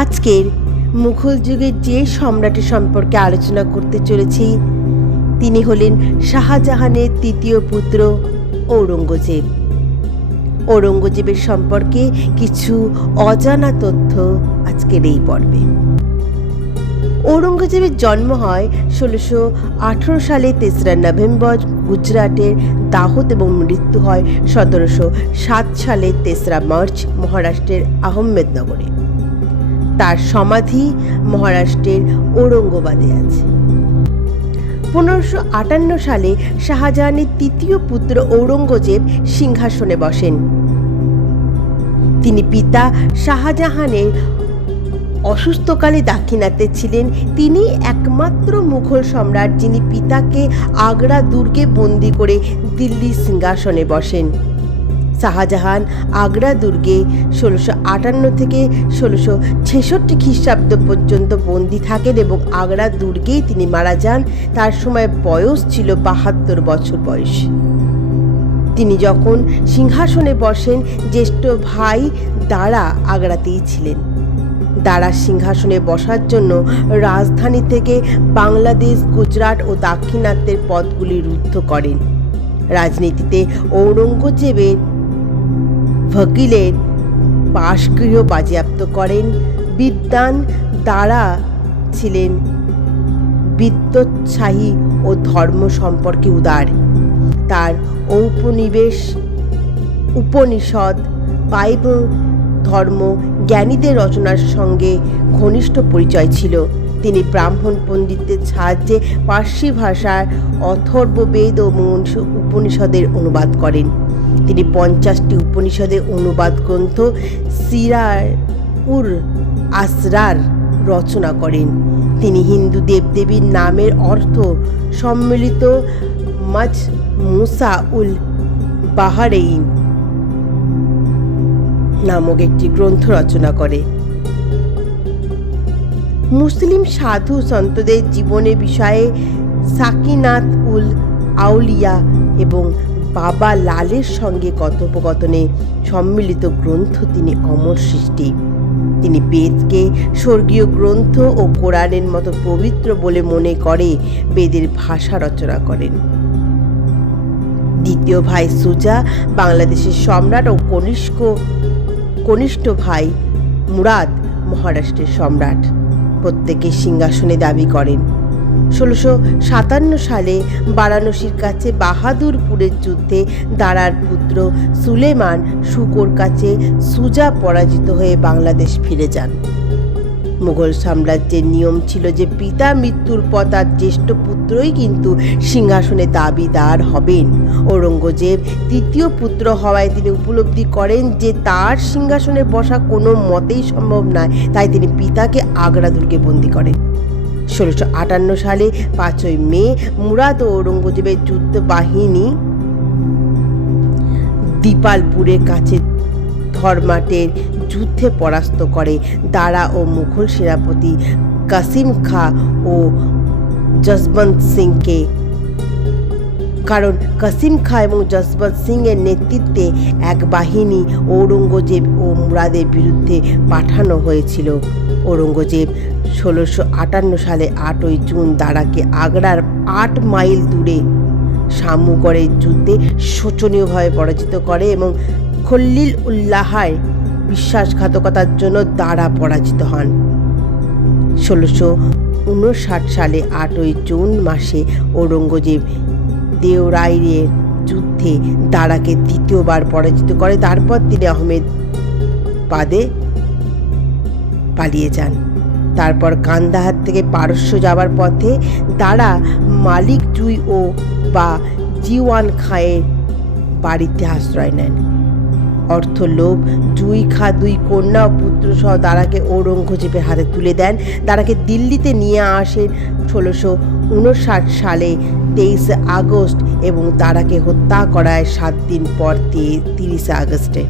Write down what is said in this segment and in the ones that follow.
আজকের মুঘল যুগের যে সম্রাটের সম্পর্কে আলোচনা করতে চলেছি, তিনি হলেন শাহজাহানের তৃতীয় পুত্র ঔরঙ্গজেব। ঔরঙ্গজেবের সম্পর্কে কিছু অজানা তথ্য আজকের এই পর্বে। ঔরঙ্গজেবের জন্ম হয় ষোলোশো আঠেরো সালে তেসরা নভেম্বর, গুজরাটের দাহত এবং মৃত্যু হয় সতেরোশো সাত সালে তেসরা মার্চ, মহারাষ্ট্রের আহমেদনগরে। তার সমাধি মহারাষ্ট্রের ঔরঙ্গবাদে আছে। পনেরোশো আটান্ন সালে শাহজাহানের তৃতীয় পুত্র ঔরঙ্গজেব সিংহাসনে বসেন। তিনি পিতা শাহজাহানের অসুস্থকালে দাক্ষিণাত্যে ছিলেন। তিনি একমাত্র মুঘল সম্রাট যিনি পিতাকে আগ্রা দুর্গে বন্দি করে দিল্লি সিংহাসনে বসেন। শাহজাহান আগ্রা দুর্গে ষোলোশো আটান্ন থেকে ষোলোশো ছেষট্টি খ্রিস্টাব্দ পর্যন্ত বন্দি থাকেন এবং আগ্রা দুর্গেই তিনি মারা যান। তার সময় বয়স ছিল বাহাত্তর বছর বয়স। তিনি যখন সিংহাসনে বসেন, জ্যেষ্ঠ ভাই দাঁড়া আগ্রাতেই ছিলেন। দাঁড়া সিংহাসনে বসার জন্য রাজধানী থেকে বাংলাদেশ, গুজরাট ও দাক্ষিণাত্যের পদগুলি রুদ্ধ করেন। রাজনীতিতে ঔরঙ্গজেবের ভকিলের বাসগৃহ বাজেয়াপ্ত করেন। বিদ্যান দ্বারা ছিলেন বিদ্যোৎসাহী ও ধর্ম সম্পর্কে উদার। তার ঔপনিবেশ, উপনিষদ, বাইবেল ধর্ম, জ্ঞানীদের রচনার সঙ্গে ঘনিষ্ঠ পরিচয় ছিল। তিনি ব্রাহ্মণ পণ্ডিতদের সাহায্যে পার্সি ভাষার অথর্ববেদ ও মনুষ্য উপনিষদের অনুবাদ করেন। তিনি পঞ্চাশটি উপনিষদের অনুবাদ গ্রন্থ সিরার উর আসরার রচনা করেন। তিনি হিন্দু দেবদেবীর নামের অর্থ সম্মিলিত মাজ মুসা উল বাহারেইন নামক একটি গ্রন্থ রচনা করে। মুসলিম সাধু সন্তদের জীবনের বিষয়ে সাকিনাত উল আউলিয়া এবং বাবা লালের সঙ্গে কথোপকথনে সম্মিলিত গ্রন্থ তিনি অমর সৃষ্টি। তিনি বেদকে স্বর্গীয় গ্রন্থ ও কোরআনের মতো পবিত্র বলে মনে করে বেদের ভাষা রচনা করেন। দ্বিতীয় ভাই সুজা, বাংলাদেশের সম্রাট ও কনিষ্ক, কনিষ্ঠ ভাই মুরাদ মহারাষ্ট্রের সম্রাট। প্রত্যেকে সিংহাসনে দাবি করেন। ষোলোশো সাতান্ন সালে বারাণসীর কাছে বাহাদুরপুরের যুদ্ধে দাঁড়ার পুত্র সুলেমান শুকোর কাছে সুজা পরাজিত হয়ে বাংলাদেশ ফিরে যান। মুঘল সাম্রাজ্যের নিয়ম ছিল যে পিতা মৃত্যুর পর তার জ্যেষ্ঠ পুত্রই কিন্তু সিংহাসনে দাবিদার হবেন। ঔরঙ্গজেব তৃতীয় পুত্র হওয়ায় তিনি উপলব্ধি করেন যে তার সিংহাসনে বসা কোনো মতেই সম্ভব নয়, তাই তিনি পিতাকে আগ্রা দুর্গে বন্দি করেন। ষোলোশো আটান্ন সালে পাঁচই মে মুরাদ ও ঔরঙ্গজেবের যুদ্ধ বাহিনী দীপালপুরের কাছে ধর্মাটের যুদ্ধে পরাস্ত করে। দারা ও মুঘল সেনাপতি কাসিম খা ও যশবন্ত সিংকে। কারণ কাসিম খা এবং যশবন্ত সিং এর নেতৃত্বে এক বাহিনী ঔরঙ্গজেব ও মুরাদের বিরুদ্ধে পাঠানো হয়েছিল। ঔরঙ্গজেব ষোলোশো আটান্ন সালে আটই জুন দারাকে আগ্রার আট মাইল দূরে শামুগড়ের যুদ্ধে শোচনীয়ভাবে পরাজিত করে এবং খল্লিল উল্লাহায় বিশ্বাসঘাতকতার জন্য দাঁড়া পরাজিত হন। ষোলোশো উনষাট সালে আটই জুন মাসে ঔরঙ্গজেব দেওরাইয়ের যুদ্ধে দাঁড়াকে দ্বিতীয়বার পরাজিত করে। তারপর তিনি আহমেদ বাদে পালিয়ে যান। তারপর কান্দাহার থেকে পারস্য যাওয়ার পথে দাঁড়া মালিক জুই ও বা জিওয়ান খায়ের বাড়িতে আশ্রয় নেন। অর্থ লোভ, জুই খা দুই কন্যা ও পুত্র সহ দাঁড়াকে ঔরঙ্গজেবের হাতে তুলে দেন। দাঁড়াকে দিল্লিতে নিয়ে আসেন ষোলোশো উনষাট সালে তেইশে আগস্ট এবং দাঁড়াকে হত্যা করায় সাত দিন পর তিরিশে আগস্টে।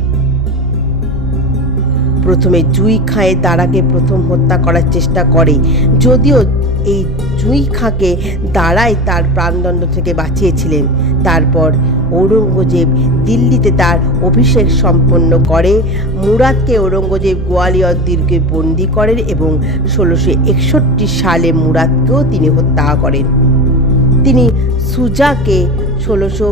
প্রথমে জুই খাঁয়ে দাঁড়াকে প্রথম হত্যা করার চেষ্টা করে। যদিও এই জুই খাঁকে দাঁড়াই তার প্রাণদণ্ড থেকে বাঁচিয়েছিলেন। তারপর ঔরঙ্গজেব দিল্লিতে তার অভিষেক সম্পন্ন করে। মুরাদকে ঔরঙ্গজেব গোয়ালিয়র দুর্গে বন্দি করেন এবং ষোলোশো একষট্টি সালে মুরাদকেও তিনি হত্যা করেন। তিনি সুজাকে ষোলোশো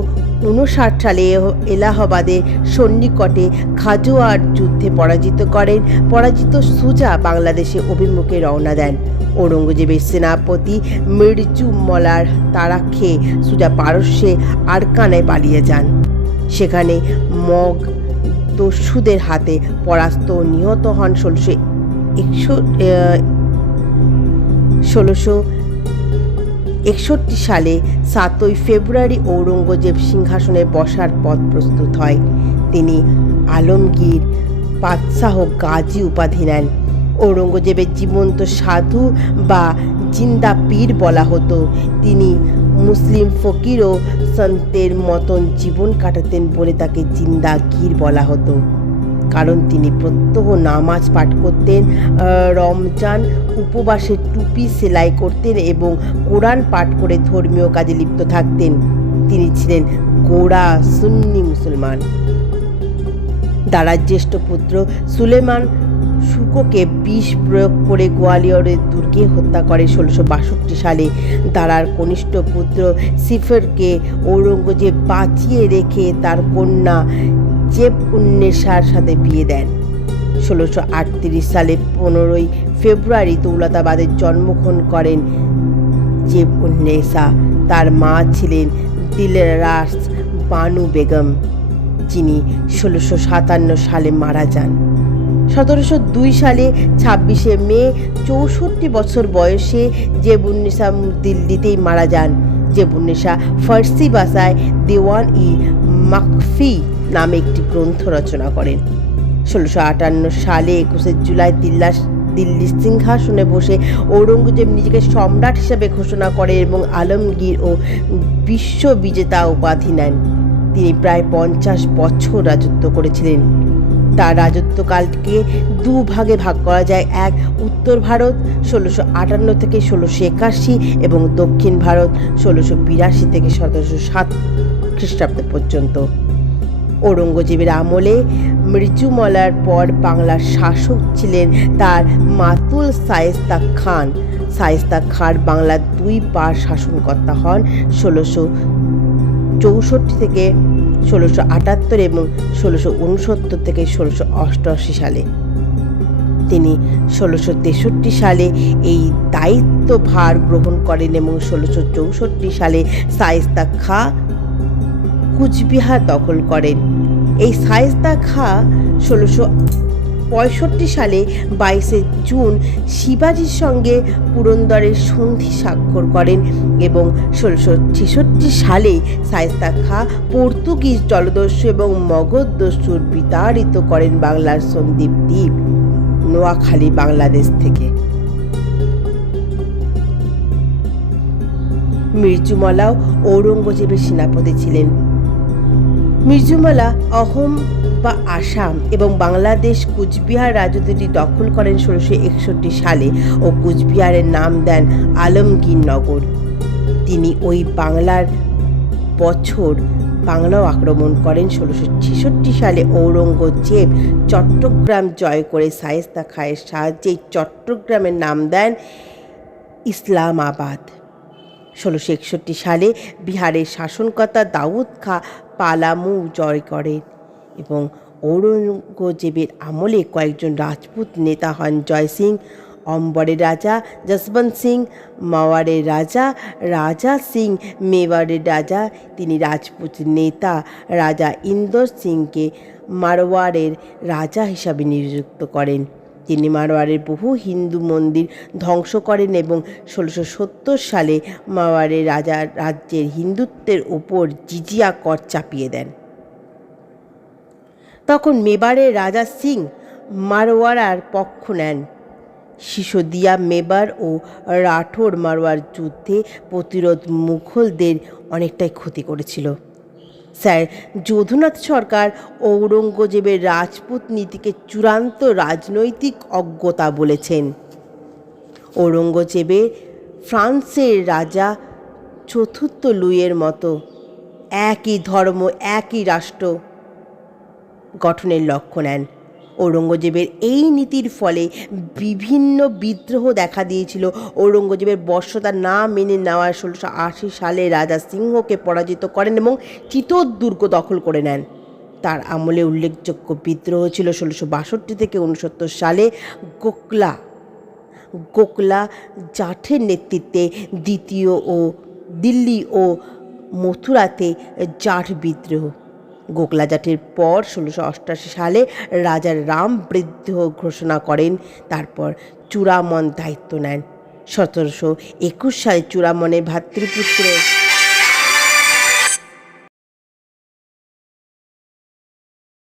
উনষাট সালে এলাহাবাদের সন্নিকটে খাজোয়ার যুদ্ধে পরাজিত করেন। পরাজিত সুজা বাংলাদেশে অভিমুখে রওনা দেন। ঔরঙ্গজেবের সেনাপতি মির্জু মলার তারা খেয়ে সুজা পারস্যে আরকানায় পালিয়ে যান। সেখানে মগ দস্যুদের হাতে পরাস্ত নিহত হন ষোলোশো একশো ষোলোশো একষট্টি সালে সাতই ফেব্রুয়ারি ঔরঙ্গজেব সিংহাসনে বসার পথ প্রস্তুত হয়। তিনি আলমগীর বাদশাহ গাজী উপাধি নেন। ঔরঙ্গজেবের জীবন্ত সাধু বা জিন্দা পীর বলা হতো। তিনি মুসলিম ফকির ও সন্তের মতন জীবন কাটাতেন বলে তাকে জিন্দা গীর বলা হতো। কারণ তিনি প্রত্যহ নামাজ পাঠ করতেন রমজান উপবাসে টুপি সেলাই করতেন এবং কোরআন পাঠ করে ধর্মীয় কাজে লিপ্ত থাকতেন। তিনি ছিলেন গোড়া সুন্নি মুসলমান। দারার জ্যেষ্ঠ পুত্র সুলেমান শুকোকে বিষ প্রয়োগ করে গোয়ালিয়রের দুর্গে হত্যা করে ষোলোশো বাষট্টি সালে। দারার কনিষ্ঠ পুত্র সিফরকে ঔরঙ্গজেব বাঁচিয়ে রেখে তার কন্যা জেব উন্নেসার সাথে বিয়ে দেন। ষোলোশো আটত্রিশ সালে পনেরোই ফেব্রুয়ারি দৌলতাবাদের জন্মগ্রহণ করেন জেব উন্নেসা তার মা ছিলেন দিলরাস বানু বেগম, যিনি ষোলোশো সাতান্ন সালে মারা যান। সতেরোশো দুই সালে ছাব্বিশে মে চৌষট্টি বছর বয়সে জেবুন্নিসা দিল্লিতেই মারা যান। জেবুন্নিসা ফার্সি ভাষায় দেওয়ান ই মাকফি নামে একটি গ্রন্থ রচনা করেন। ষোলোশো আটান্ন সালে একুশে জুলাই দিল্লা দিল্লি সিংহাসনে বসে ঔরঙ্গজেব নিজেকে সম্রাট হিসেবে ঘোষণা করে এবং আলমগীর ও বিশ্ববিজেতা উপাধি নেন। তিনি প্রায় পঞ্চাশ বছর রাজত্ব করেছিলেন। তার রাজত্বকালকে দু ভাগে ভাগ করা যায়। এক, উত্তর ভারত, ষোলোশো আটান্ন থেকে ষোলোশো একাশি এবং দক্ষিণ ভারত, ষোলোশো বিরাশি থেকে সতেরোশো সাত খ্রিস্টাব্দ পর্যন্ত। ঔরঙ্গজেবের আমলে মৃত্যুমলার পর বাংলার শাসক ছিলেন তার মাতুল সায়েস্তা খান। সায়েস্তা খান বাংলার দুই বার শাসনকর্তা হন, ষোলোশো চৌষট্টি থেকে ষোলোশো আটাত্তর এবং ষোলোশো উনসত্তর থেকে ষোলোশো অষ্টআশি সালে। তিনি ষোলোশো তেষট্টি সালে এই দায়িত্বভার গ্রহণ করেন এবং ষোলোশো চৌষট্টি সালে সায়েস্তা খা কুচবিহার দখল করেন। এই সায়েস্তা খা ষোলোশো পঁয়ষট্টি সালে বাইশে জুন শিবাজির সঙ্গে পুরন্দরের সন্ধি স্বাক্ষর করেন এবং ষোলোশো ছেষট্টি সালে সায়েস্তা খা পর্তুগিজ জলদস্যু এবং মগধ দস্যুর বিতাড়িত করেন বাংলার সন্দীপ দ্বীপ, নোয়াখালী, বাংলাদেশ থেকে। মির্জুমলাও ঔরঙ্গজেবের সেনাপতি ছিলেন। মির্জুমলা অহোম বা আসাম এবং বাংলাদেশ কুচবিহার রাজত্বটি দখল করেন ষোলোশো একষট্টি সালে ও কুচবিহারের নাম দেন আলমগীর নগর তিনি ওই বাংলার বছর বাংলাও আক্রমণ করেন ষোলোশো ছেষট্টি সালে। ঔরঙ্গজেব চট্টগ্রাম জয় করে সায়েস্তা খায়ের সাহায্যে চট্টগ্রামের নাম দেন ইসলামাবাদ। ষোলোশো একষট্টি সালে বিহারের শাসনকর্তা দাউদ খা পালামু জয় করেন এবং ঔরঙ্গজেবের আমলে কয়েকজন রাজপুত নেতা হন জয় সিং, অম্বরের রাজা যশবন্ত সিং, মাওয়ারের রাজা রাজা সিং, মেওয়ারের রাজা, তিনি রাজপুত নেতা রাজা ইন্দর সিংকে মারওয়ারের রাজা হিসাবে নিযুক্ত করেন। তিনি মারওয়ারের বহু হিন্দু মন্দির ধ্বংস করেন এবং ষোলোশো সত্তর সালে মারওয়ারের রাজা রাজ্যের হিন্দুত্বের ওপর জিজিয়া কর চাপিয়ে দেন। তখন মেবারের রাজা সিং মারওয়ারার পক্ষ নেন। সিসোদিয়া মেবার ও রাঠোর মারওয়ার যুদ্ধে প্রতিরোধ মুঘলদের অনেকটাই ক্ষতি করেছিল। স্যার, যদুনাথ সরকার ঔরঙ্গজেবের রাজপুত নীতিকে চূড়ান্ত রাজনৈতিক অজ্ঞতা বলেছেন। ঔরঙ্গজেবের ফ্রান্সের রাজা চতুর্থ লুইয়ের মতো একই ধর্ম, একই রাষ্ট্র গঠনের লক্ষ্য নেন। ঔরঙ্গজেবের এই নীতির ফলে বিভিন্ন বিদ্রোহ দেখা দিয়েছিল। ঔরঙ্গজেবের বর্ষতা না মেনে নেওয়া ষোলোশো আশি সালে রাজা সিংহকে পরাজিত করেন এবং চিতোর দখল করে নেন। তার আমলে উল্লেখযোগ্য বিদ্রোহ ছিল ষোলোশো বাষট্টি থেকে উনসত্তর সালে গোকলা। গোকলা জাঠের নেতৃত্বে দ্বিতীয় ও দিল্লি ও মথুরাতে জাঠ বিদ্রোহ। গোকলা জাঠের পর ষোলোশো অষ্টাশি সালে রাজার রাম বৃদ্ধ ঘোষণা করেন, তারপর চূড়ামন দায়িত্ব নেন। সতেরোশো একুশ সালে চূড়ামনের ভাতৃপুত্র